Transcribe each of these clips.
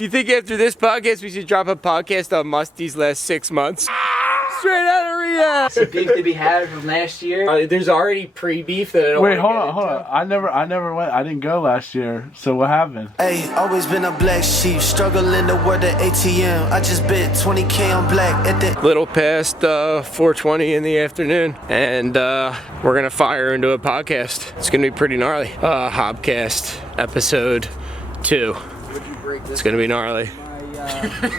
You think after this podcast we should drop a podcast on Musty's last 6 months? Straight out of rehab. Some beef to be had from last year. There's already pre-beef that I don't. Wait, hold on. I never went. I didn't go last year. So what happened? Hey, always been a black sheep, struggling to work the ATM. I just bet 20K on black at the Little past 4:20 in the afternoon, and we're gonna fire into a podcast. It's gonna be pretty gnarly. HOBCAST episode 2. It's gonna be gnarly.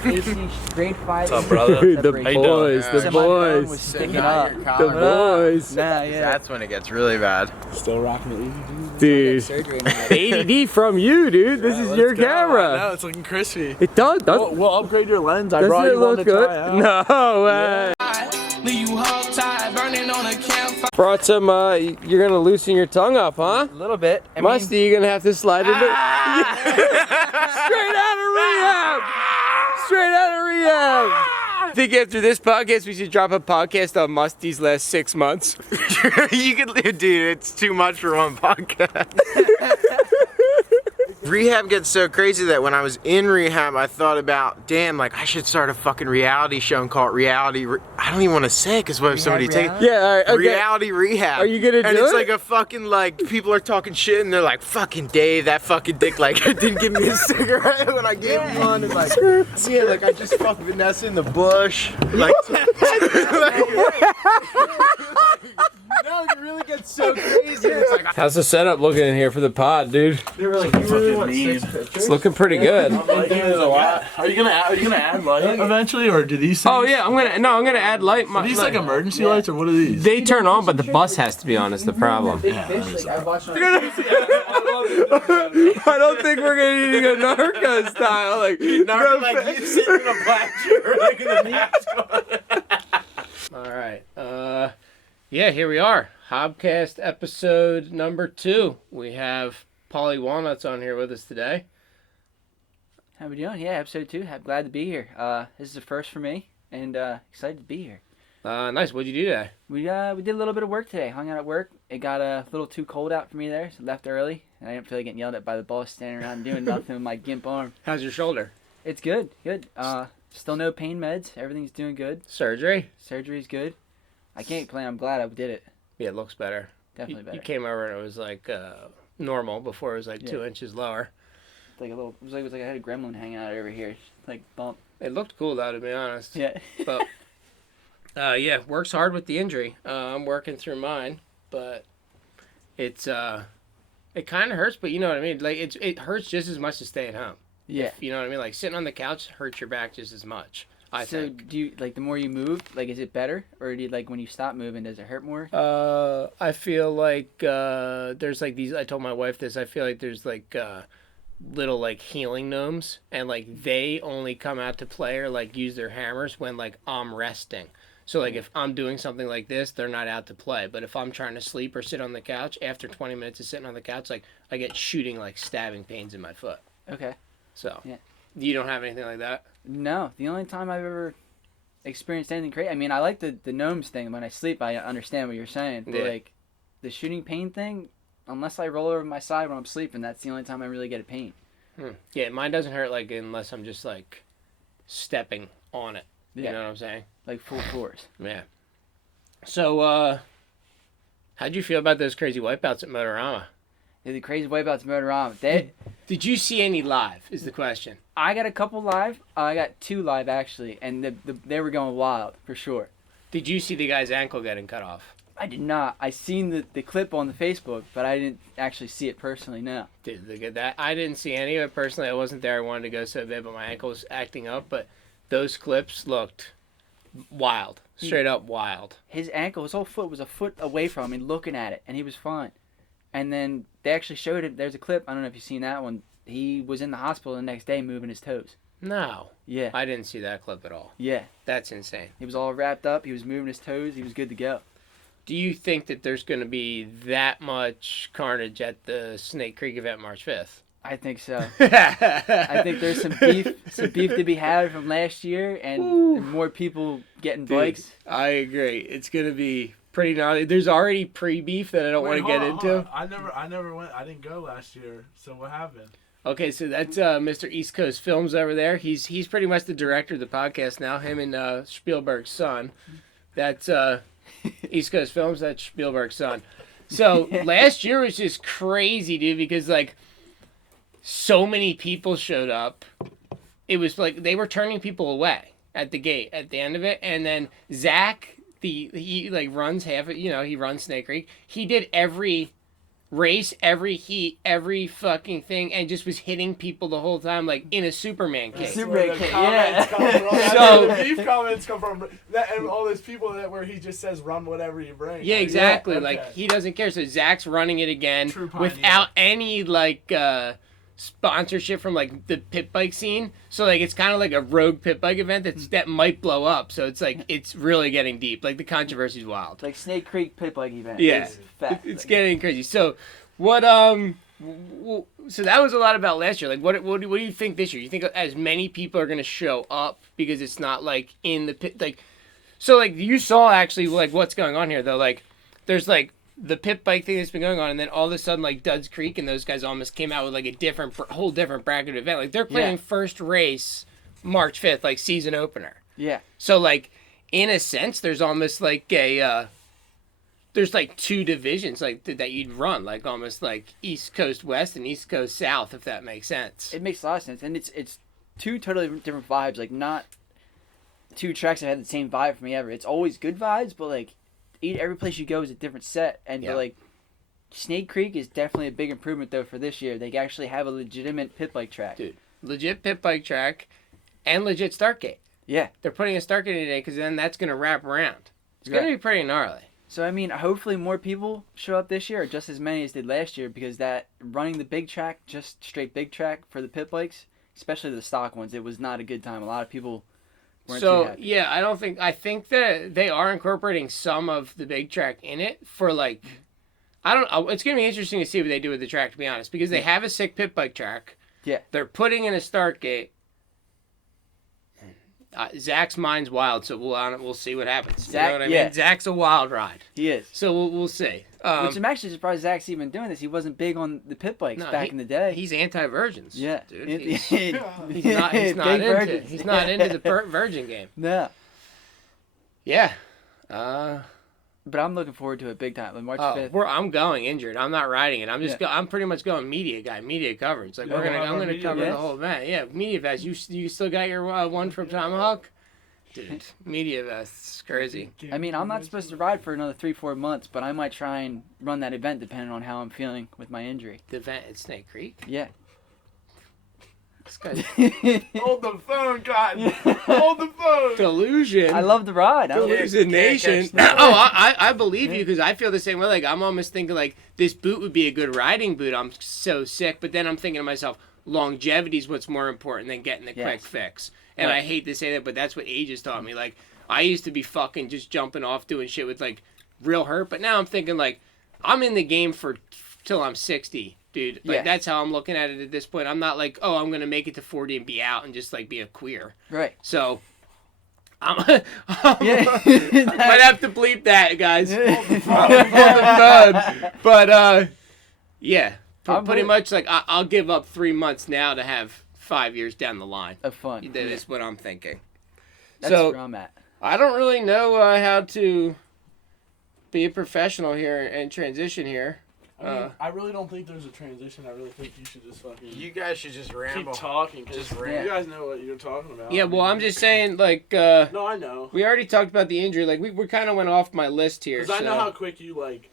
AC grade 5. What's up, brother? The boys, the boys. Was sticking up. The boys. Nah, yeah. That's when it gets really bad. Still rocking the Dude, Surgery. the ADD from you, dude. This is your camera. No, it's looking crispy. It does. We'll upgrade your lens. I brought Doesn't it you one look to good? try out. No way. Brought some, you're gonna loosen your tongue up, huh? A little bit. Musty, you're gonna have to slide it. Straight out of rehab. Straight out of rehab. I think after this podcast we should drop a podcast on Musty's last 6 months. You could, dude, it's too much for one podcast. Rehab gets so crazy that when I was in rehab, I thought about, damn, like I should start a fucking reality show and call it reality. I don't even want to say it because what if somebody takes Yeah, all right, okay. reality rehab? Are you gonna And do it's it? like a fucking like people are talking shit and they're like, fucking Dave, that fucking dick like didn't give me a cigarette when I gave him one. And like, yeah, like I just fucked Vanessa in the bush. Like, no, it really gets so crazy. It's like, How's the setup looking in here for the pod, dude? they were like, you really want 6 pictures? It's looking pretty good. Are you gonna add light eventually, or do these? Oh yeah, I'm gonna add light. Are these like emergency lights, or what are these? They turn on, but the bus has to be on. Is the problem? I watched on I don't think we're gonna need a narco style like. Like you sitting in a black chair, like in the mask on. All right. Yeah, here we are. HOBCAST episode number 2. We have Polly Walnuts on here with us today. How we doing? Yeah, episode 2. I'm glad to be here. This is the first for me, and excited to be here. Nice. What'd you do today? We did a little bit of work today. Hung out at work. It got a little too cold out for me there, so left early. And I didn't feel like getting yelled at by the boss standing around doing nothing with my gimp arm. How's your shoulder? It's good. Still no pain meds. Everything's doing good. Surgery? Surgery's good. I can't complain. I'm glad I did it. Yeah, it looks better. Definitely better. You came over and it was like normal before it was like 2 inches lower. Like a little. It was like I had a gremlin hanging out over here, like bump. It looked cool though, to be honest. Yeah. But yeah, works hard with the injury. I'm working through mine, but it's it kind of hurts, but you know what I mean. Like it hurts just as much to stay at home. Yeah. You know what I mean? Like sitting on the couch hurts your back just as much. I So think. do you like the more you move, like is it better, or do you like when you stop moving, does it hurt more? I feel like there's like these. I told my wife this. I feel like there's like little like healing gnomes, and like they only come out to play or like use their hammers when like I'm resting. So like if I'm doing something like this, they're not out to play. But if I'm trying to sleep or sit on the couch, after 20 minutes of sitting on the couch, like I get shooting like stabbing pains in my foot. Okay. So Yeah. You don't have anything like that? No, the only time I've ever experienced anything crazy. I mean, I like the gnomes thing. When I sleep, I understand what you're saying. But Yeah. like the shooting pain thing, unless I roll over my side when I'm sleeping, that's the only time I really get a pain. Yeah, mine doesn't hurt like unless I'm just like stepping on it. Yeah. You know what I'm saying? Like full force. Yeah. So how'd you feel about those crazy wipeouts at Motorama? The crazy wipeouts Motorama. Did you see any live is the question. I got a couple live. I got 2 live actually, and they were going wild for sure. Did you see the guy's ankle getting cut off? I did not. I seen the clip on the Facebook, but I didn't actually see it personally. No. Did they get that? I didn't see any of it personally. I wasn't there. I wanted to go so bad, but my ankle was acting up. But those clips looked wild. Straight up wild. His ankle, his whole foot was a foot away from me looking at it, and he was fine. And then they actually showed it. There's a clip. I don't know if you've seen that one. He was in the hospital the next day moving his toes. No. Yeah. I didn't see that clip at all. Yeah. That's insane. He was all wrapped up. He was moving his toes. He was good to go. Do you think that there's going to be that much carnage at the Snake Creek event March 5th? I think so. I think there's some beef to be had from last year, and more people getting bikes. I agree. It's going to be pretty gnarly. There's already pre-beef that I don't want to get into. I never went. I didn't go last year. So what happened? Okay, so that's Mr. East Coast Films over there. He's pretty much the director of the podcast now. Him and Spielberg's son. That's East Coast Films. That's Spielberg's son. So last year was just crazy, dude, because like so many people showed up. It was like they were turning people away at the gate at the end of it, and then Zach, he like runs half of, he runs Snake Creek. He did every race, every heat, every fucking thing, and just was hitting people the whole time, like in a Superman case. Superman case, yeah. So the beef comments come from that, and all those people that where he just says run whatever you bring. Yeah, exactly. Okay. Like he doesn't care. So Zach's running it again True pioneer. without any like sponsorship from like the pit bike scene. So like it's kind of like a rogue pit bike event that might blow up. So it's like it's really getting deep. Like the controversy's wild. Like Snake Creek pit bike event. Yeah. It's fat. It's getting crazy. So what so that was a lot about last year. Like what do you think this year? You think as many people are going to show up because it's not like in the pit, like, so like you saw actually like what's going on here though. Like there's like the pit bike thing that's been going on, and then all of a sudden like Duds Creek and those guys almost came out with like a whole different bracket event. Like they're playing first race March 5th, like season opener. Yeah. So like in a sense there's almost like a there's like two divisions like that you'd run, like almost like East Coast West and East Coast South, if that makes sense. It makes a lot of sense, and it's two totally different vibes. Like not two tracks that had the same vibe for me ever. It's always good vibes, but like every place you go is a different set, and but like Snake Creek is definitely a big improvement though for this year. They actually have a legitimate pit bike track. Dude, legit pit bike track and legit start gate. Yeah. They're putting a start gate today because then that's going to wrap around. It's going to be pretty gnarly. So, I mean, hopefully more people show up this year, or just as many as did last year, because that running the big track, just straight big track for the pit bikes, especially the stock ones, it was not a good time. A lot of people weren't too happy. Yeah, I think that they are incorporating some of the big track in it for like, I don't know, it's going to be interesting to see what they do with the track, to be honest, because they have a sick pit bike track. Yeah. They're putting in a start gate. Zach's mind's wild, so we'll see what happens. You know what I mean? Zach's a wild ride. He is. So we'll see. Which I'm actually surprised Zach's even doing this. He wasn't big on the pit bikes back in the day. He's anti-virgins. Yeah, dude. He's not into the virgin game. No. Yeah. But I'm looking forward to it big time. Like March 5th. I'm going injured. I'm not riding it. I'm pretty much going media coverage. Like I'm gonna cover the whole event. Yeah, media vest. You still got your one from Tomahawk? Dude, media vest's crazy. I mean, I'm not supposed to ride for another 3-4 months, but I might try and run that event depending on how I'm feeling with my injury. The event at Snake Creek? Yeah. This guy's Hold the phone, Cotton. Hold the phone. delusion. I love the ride. Hallucination. I believe you because I feel the same way. Like I'm almost thinking like this boot would be a good riding boot. I'm so sick, but then I'm thinking to myself, longevity is what's more important than getting the quick fix. And I hate to say that, but that's what age has taught me. Like I used to be fucking just jumping off doing shit with like real hurt, but now I'm thinking like I'm in the game for till I'm 60. Dude, like that's how I'm looking at it at this point. I'm not like, oh, I'm going to make it to 40 and be out and just like be a queer. Right. So, I might have to bleep that, guys. But, yeah. Pretty much like I'll give up 3 months now to have 5 years down the line. Of fun. That is what I'm thinking. That's where I'm at. I don't really know how to be a professional here and transition here. I really don't think there's a transition. I really think you should just fucking... You guys should just ramble. Keep talking. Just You guys know what you're talking about. Yeah, well, I'm just saying, like... no, I know. We already talked about the injury. Like, we kind of went off my list here. Because I know how quick you, like,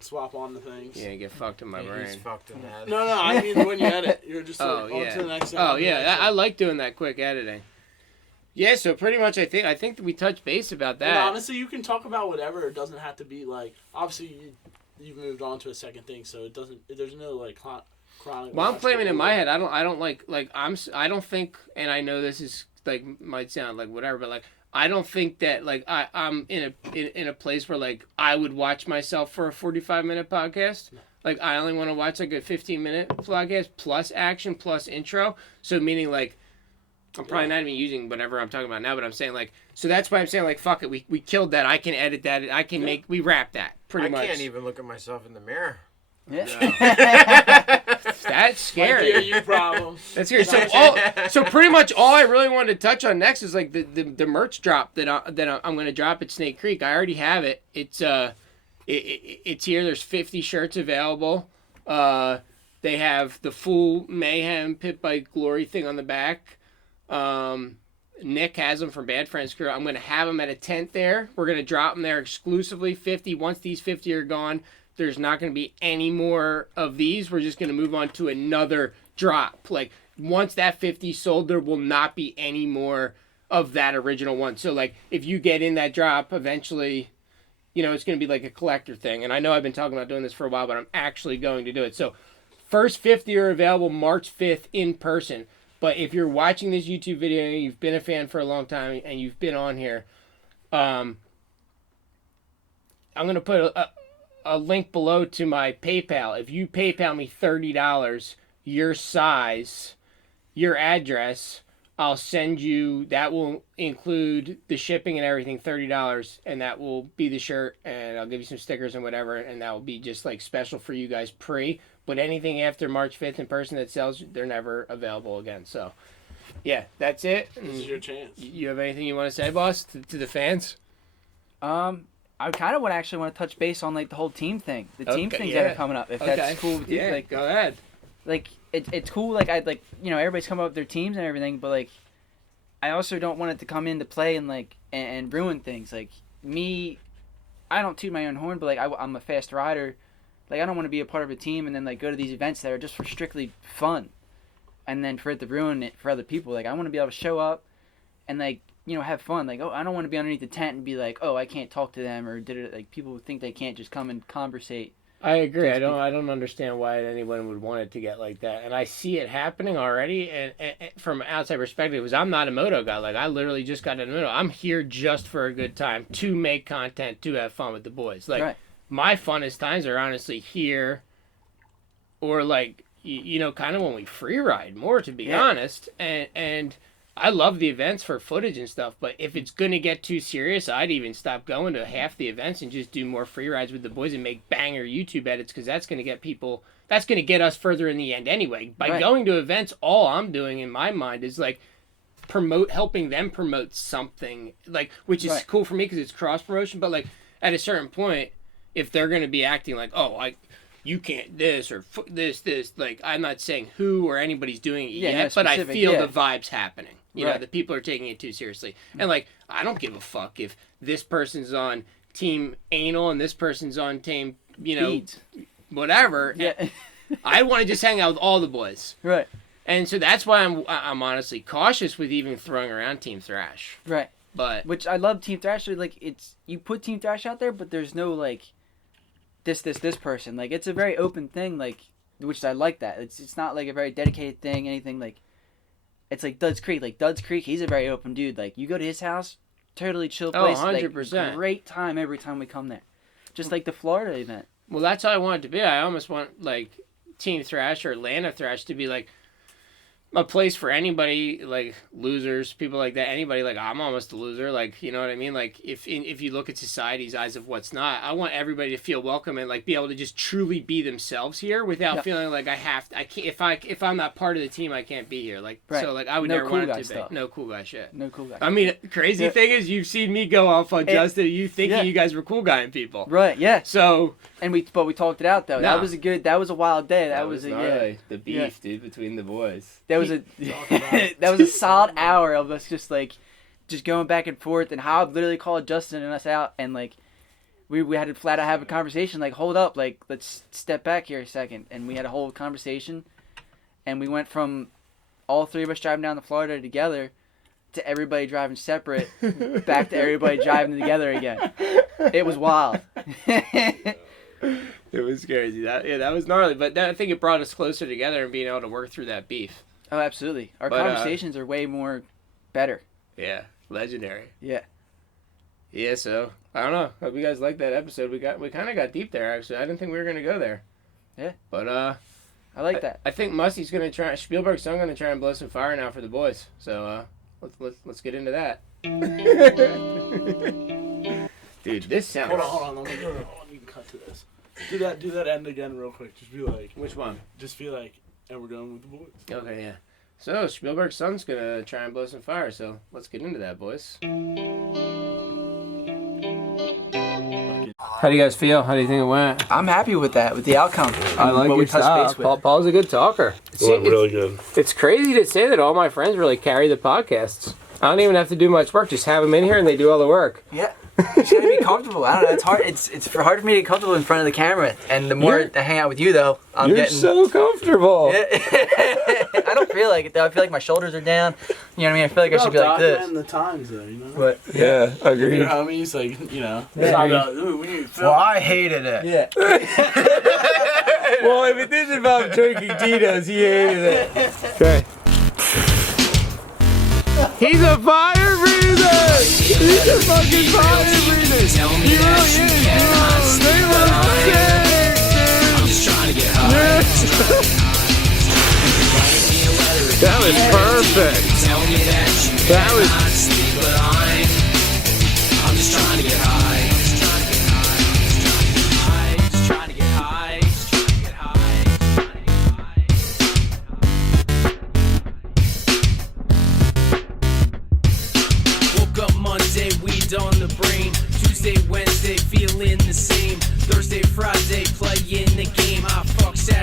swap on the things. Yeah, get fucked in my brain. He's fucked in that. No, I mean when you edit. You're just like, on to the next thing. Oh, yeah. I like doing that quick editing. Yeah, so pretty much I think we touched base about that. And honestly, you can talk about whatever. It doesn't have to be, like... Obviously, you've moved on to a second thing, so it doesn't. There's no like chronic. Well, I'm claiming in my head. I don't like I don't think, and I know this is like might sound like whatever, but like I don't think that like I'm in a place where like I would watch myself for a 45-minute podcast. No. Like I only want to watch like a 15-minute podcast plus action plus intro. So meaning like I'm probably not even using whatever I'm talking about now, but I'm saying like, so that's why I'm saying like, fuck it, we killed that. I can edit that. I can we wrap that pretty much. I can't even look at myself in the mirror. Yeah. That's scary. Might be a you problem. That's scary. So pretty much all I really wanted to touch on next is like the merch drop that I'm going to drop at Snake Creek. I already have it. It's here. There's 50 shirts available. They have the full Mayhem Pit Bike Glory thing on the back. Nick has them from Bad Friends Crew. I'm going to have them at a tent there. We're going to drop them there exclusively. 50. Once these 50 are gone, there's not going to be any more of these. We're just going to move on to another drop. Like, once that 50 sold, there will not be any more of that original one. So, like, if you get in that drop, eventually, you know, it's going to be like a collector thing. And I know I've been talking about doing this for a while, but I'm actually going to do it. So, first 50 are available March 5th in person. But if you're watching this YouTube video and you've been a fan for a long time and you've been on here, I'm going to put a link below to my PayPal. If you PayPal me $30, your size, your address, I'll send you, that will include the shipping and everything, $30, and that will be the shirt, and I'll give you some stickers and whatever, and that will be just like special for you guys pre. But anything after March 5th in person that sells, they're never available again. So, yeah, that's it. This is your chance. You have anything you want to say, boss, to the fans? I kind of actually want to touch base on like the whole team thing, the team things that are coming up. If that's cool with you, yeah, like go ahead. Like it's cool. Like I'd like everybody's coming up with their teams and everything, but like I also don't want it to come into play and like and ruin things. Like me, I don't toot my own horn, but like I'm a fast rider. Like I don't want to be a part of a team and then like go to these events that are just for strictly fun, and then for it to ruin it for other people. Like I want to be able to show up and like have fun. Like I don't want to be underneath the tent and be like, oh, I can't talk to them or did it. Like people think they can't just come and conversate. I agree. I don't understand why anyone would want it to get like that, and I see it happening already. And from an outside perspective, because I'm not a moto guy. Like I literally just got into moto. I'm here just for a good time, to make content, to have fun with the boys. Like my funnest times are honestly here, or like kind of when we free ride more, to be honest. And I love the events for footage and stuff, but if it's going to get too serious, I'd even stop going to half the events and just do more free rides with the boys and make banger YouTube edits, because that's going to get people, that's going to get us further in the end anyway. By going to events, all I'm doing in my mind is like helping them promote something, like, which is cool for me because it's cross promotion, but like at a certain point, if they're going to be acting like, oh, you can't this or this, like, I'm not saying who or anybody's doing it yet, but I feel the vibes happening. You know, the people are taking it too seriously. And, like, I don't give a fuck if this person's on team anal and this person's on team, whatever. Yeah. I want to just hang out with all the boys. Right. And so that's why I'm honestly cautious with even throwing around Team Thrash. Right. But which I love Team Thrash. Like, it's, you put Team Thrash out there, but there's no, like, this person. Like, it's a very open thing, like, which I like that. It's not, like, a very dedicated thing, anything, like, it's like Duds Creek. Like, Duds Creek, he's a very open dude. Like, you go to his house, totally chill place. 100%. Like, great time every time we come there. Just like the Florida event. Well, that's how I want it to be. I almost want, like, Team Thrash or Atlanta Thrash to be, like, a place for anybody, like, losers, people like that. Anybody, like, I'm almost a loser, like, you know what I mean? Like, if you look at society's eyes of what's not, I want everybody to feel welcome and, like, be able to just truly be themselves here without feeling like I can't, if I'm not part of the team, I can't be here. Like, so, like, I would never want it to be. No cool guy shit. No cool guy. I mean, crazy thing is, you've seen me go off on Justin, you thinking you guys were cool guy and people. Right, yeah. So. And we talked it out, though. No. That was a wild day. That was the beef, dude, between the boys. That was a solid hour of us just going back and forth, and Hob literally called Justin and us out, and like we had to flat out have a conversation, like, hold up, like, let's step back here a second, and we had a whole conversation, and we went from all three of us driving down to Florida together to everybody driving separate back to everybody driving together again. It was wild. It was crazy. That was gnarly, but I think it brought us closer together and being able to work through that beef. Oh, absolutely. Our conversations are way more better. Yeah, legendary. Yeah. Yeah, so I don't know. Hope you guys liked that episode. We kind of got deep there, actually. I didn't think we were gonna go there. Yeah. But I like that. I think Musty's gonna try. Spielberg's son gonna try and blow some fire now for the boys. So let's get into that. Dude, this sounds. Hold on. Let me cut to this. Do that end again real quick. Just be like, Which one? just be like, and we're going with the boys. Okay, yeah. So Spielberg's son's gonna try and blow some fire. So let's get into that, boys. How do you guys feel? How do you think it went? I'm happy with that, with the outcome. I like what your we touched style. base with. Paul's a good talker. Went really good. It's crazy to say that all my friends really carry the podcasts. I don't even have to do much work. Just have them in here and they do all the work. Yeah. You just gotta be comfortable. I don't know. It's hard. It's hard for me to get comfortable in front of the camera. And the more I hang out with you, though, I'm getting so comfortable. Yeah. I don't feel like it though. I feel like my shoulders are down. You know what I mean? I feel like I should be like this. The times though, you know. But Yeah, agreed. Your homies, like, you know. We need to film. Well, I hated it. yeah. Well, if it didn't involve drinking Tito's, he hated it. Okay. He's a fire breather! He's a fucking fire breather! He really is, dude! They were sick, dude! I'm just trying to get high. That was perfect! That was... I'm just trying to get high. On the brain, Tuesday, Wednesday, feeling the same. Thursday, Friday, playing the game. I fuck Saturday.